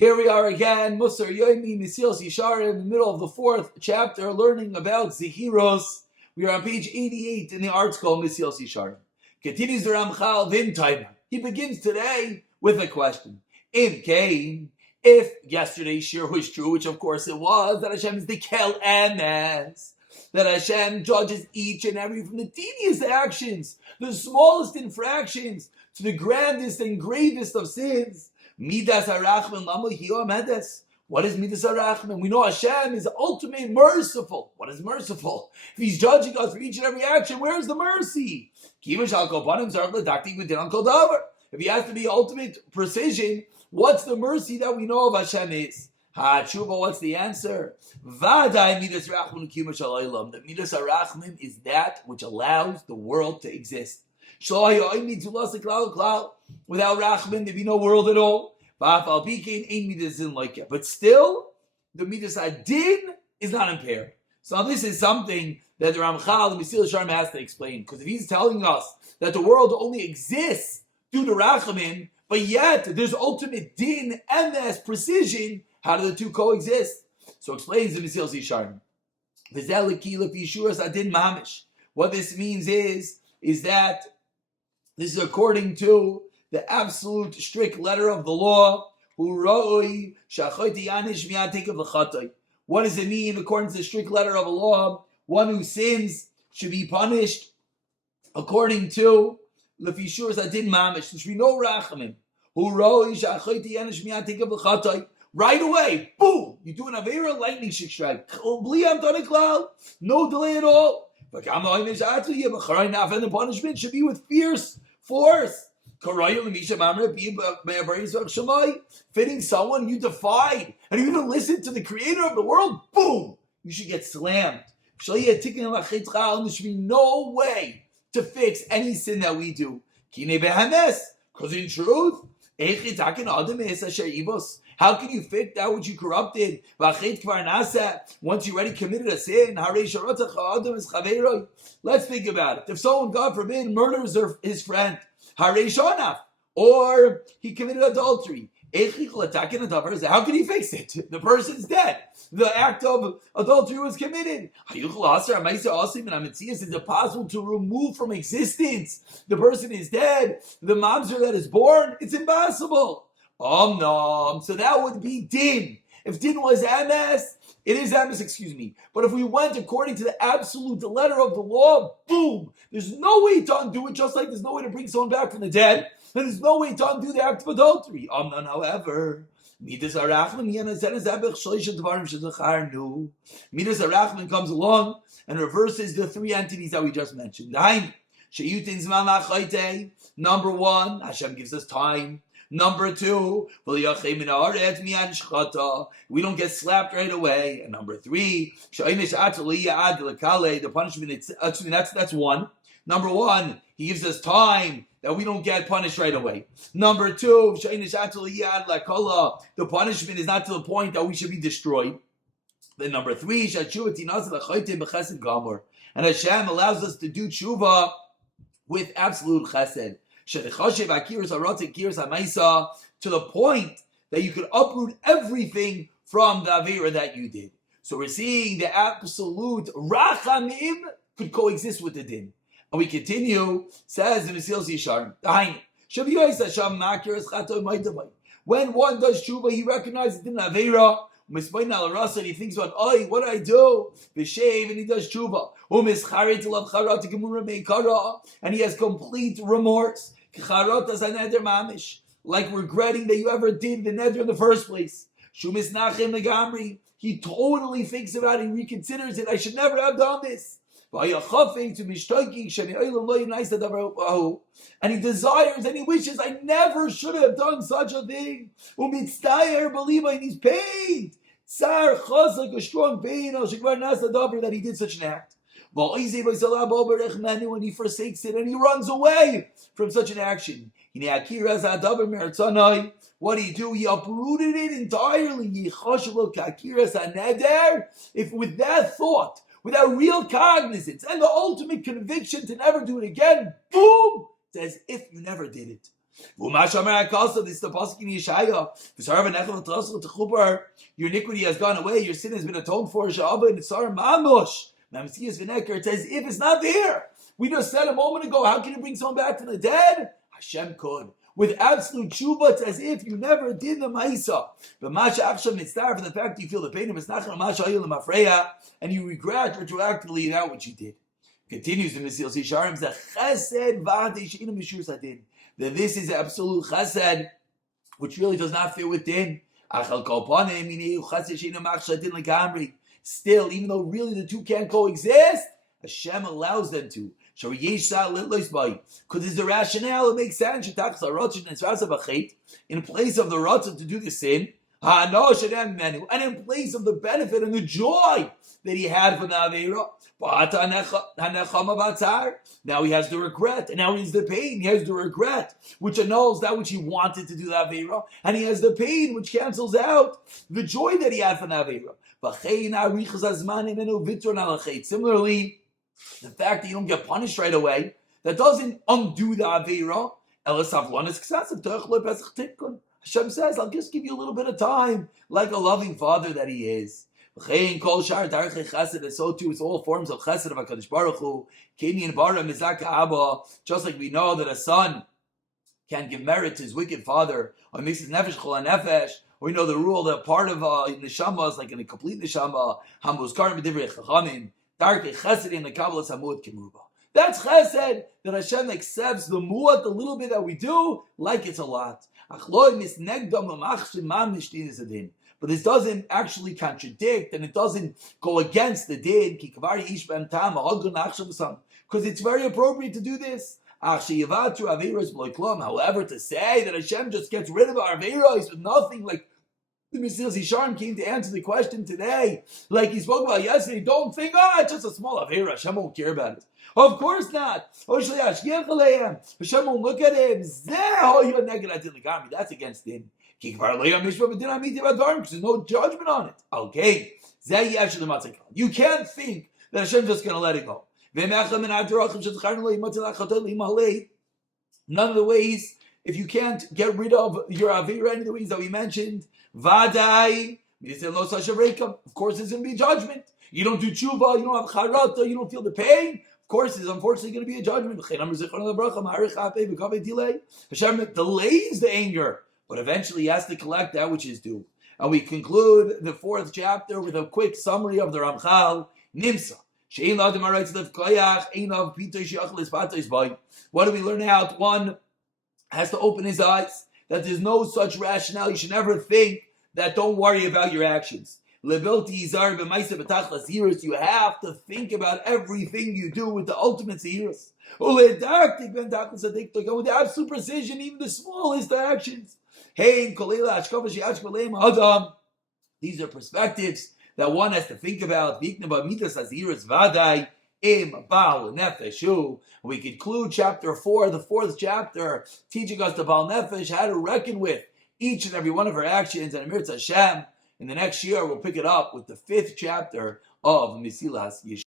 Here we are again, Musar Yomi, Mesilas Yesharim, in the middle of the 4th chapter, learning about Zehiros. We are on page 88 in the Artscroll, Mesilas Yesharim. Continues the Ramchal, Vim Taima. He begins today with a question. Im Kain, if yesterday's shir was true, which of course it was, that Hashem is the Kel Emes, that Hashem judges each and every, from the tedious actions, the smallest infractions, to the grandest and gravest of sins. Midas Arachman Lama Hiyo Medes. What is Midas Arachman? We know Hashem is ultimate merciful. What is merciful? If He's judging us for each and every action, where is the mercy? If He has to be ultimate precision, what's the mercy that we know of Hashem is? Tshuva, what's the answer? Vaday Midas Arachman Kima Shalaylam. That Midas Arachman is that which allows the world to exist. Without Rachman, there'd be no world at all. But still, the Midas Adin is not impaired. So this is something that the Ramchal, the Mesilas Yesharim, has to explain. Because if he's telling us that the world only exists due to Rachman, but yet there's ultimate din and there's precision, how do the two coexist? So explains the Mesilas Yesharim. What this means is that this is according to the absolute strict letter of the law. What does it mean according to the strict letter of the law? One who sins should be punished according to Lefishur Zadin Mamish. There should be no rachamim. Right away, boom! You do an Avera, lightning should strike. No delay at all. And the punishment should be with fierce force. Fitting someone you defied and you didn't listen to the creator of the world, boom! You should get slammed. There should be no way to fix any sin that we do. Because in truth, how can you fix that which you corrupted? Once you already committed a sin, let's think about it. If someone, God forbid, murders his friend, or he committed adultery, how can he fix it? The person's dead. The act of adultery was committed. Is it possible to remove from existence? The person is dead. The mamzer that is born, it's impossible. No. So that would be din. If din was emes, it is emes, excuse me. But if we went according to the absolute letter of the law, boom, there's no way to undo it, just like there's no way to bring someone back from the dead, and there's no way to undo the act of adultery. None, however, Midas Arachman comes along and reverses the three entities that we just mentioned. Number one, Hashem gives us time. Number two, we don't get slapped right away. And number three, the punishment, that's one. Number one, He gives us time that we don't get punished right away. Number two, the punishment is not to the point that we should be destroyed. Then number three, and Hashem allows us to do tshuva with absolute chesed. To the point that you could uproot everything from the Avera that you did. So we're seeing the absolute rachamim could coexist with the din. And we continue, says the Mesilas Yesharim, when one does tshuva, he recognizes the Avera, and he thinks about, what did I do? And he does tshuva. And he has complete remorse. Like regretting that you ever did the neder in the first place. He totally thinks about it, he reconsiders it. I should never have done this. And he desires and he wishes, I never should have done such a thing. And he's pained. Like a strong pain that he did such an act. When he forsakes it and he runs away from such an action. What do you do? He uprooted it entirely. If with that thought, with that real cognizance and the ultimate conviction to never do it again, boom, it's as if you never did it. This is the pasuk in Yeshaya. Your iniquity has gone away. Your sin has been atoned for. It says if it's not there. We just said a moment ago, how can you bring someone back from the dead? Hashem could. With absolute tshuva, it's as if you never did the ma'isa. But masha achshav mitzvah, for the fact that you feel the pain of misnachem masha ayil mafreya, and you regret retroactively that which you did. Continues the Mesilas Yesharim, the chesed v'adei she'inu mishur sadin. That this is absolute chesed, which really does not fit with din. Still, even though really the two can't coexist, Hashem allows them to. Because there's a rationale, it makes sense. In place of the ratzon to do the sin, and in place of the benefit and the joy that he had from the Aveira, now he has the regret, and now he has the pain. He has the regret, which annuls that which he wanted to do the Aveira, and he has the pain, which cancels out the joy that he had from the Aveira. Similarly, the fact that you don't get punished right away, that doesn't undo the Aveira. Hashem says, I'll just give you a little bit of time, like a loving father that he is. So too, it's all forms of chesed of HaKadosh Baruch Hu. Just like we know that a son can give merit to his wicked father, or makes his nefesh chol nefesh, or we know the rule that part of neshama is like in a complete neshama, that's chesed, that Hashem accepts the mu'at, the little bit that we do, like it's a lot. But this doesn't actually contradict, and it doesn't go against the din, because it's very appropriate to do this. However, to say that Hashem just gets rid of our aveiros with nothing, like the Mesilas Yesharim came to answer the question today, like he spoke about yesterday, don't think, it's just a small aveira, Hashem won't care about it. Of course not. Hashem won't look at him. That's against him. Because there's no judgment on it. Okay. You can't think that Hashem's just going to let it go. None of the ways, if you can't get rid of your avira, any of the ways that we mentioned, vadai, of course there's going to be judgment. You don't do tshuva, you don't have charata, you don't feel the pain. Of course, there's unfortunately going to be a judgment. Hashem delays the anger, but eventually he has to collect that which is due. And we conclude the 4th chapter with a quick summary of the Ramchal. Nimsa. What do we learn out? One has to open his eyes, that there's no such rationale. You should never think that don't worry about your actions. You have to think about everything you do with the ultimate zirus. With the absolute precision, even the smallest actions. These are perspectives that one has to think about. We conclude chapter 4, the 4th chapter, teaching us the Baal Nefesh how to reckon with each and every one of our actions. And Amir Hashem, in the next year, we'll pick it up with the 5th chapter of Mesilas Yesharim.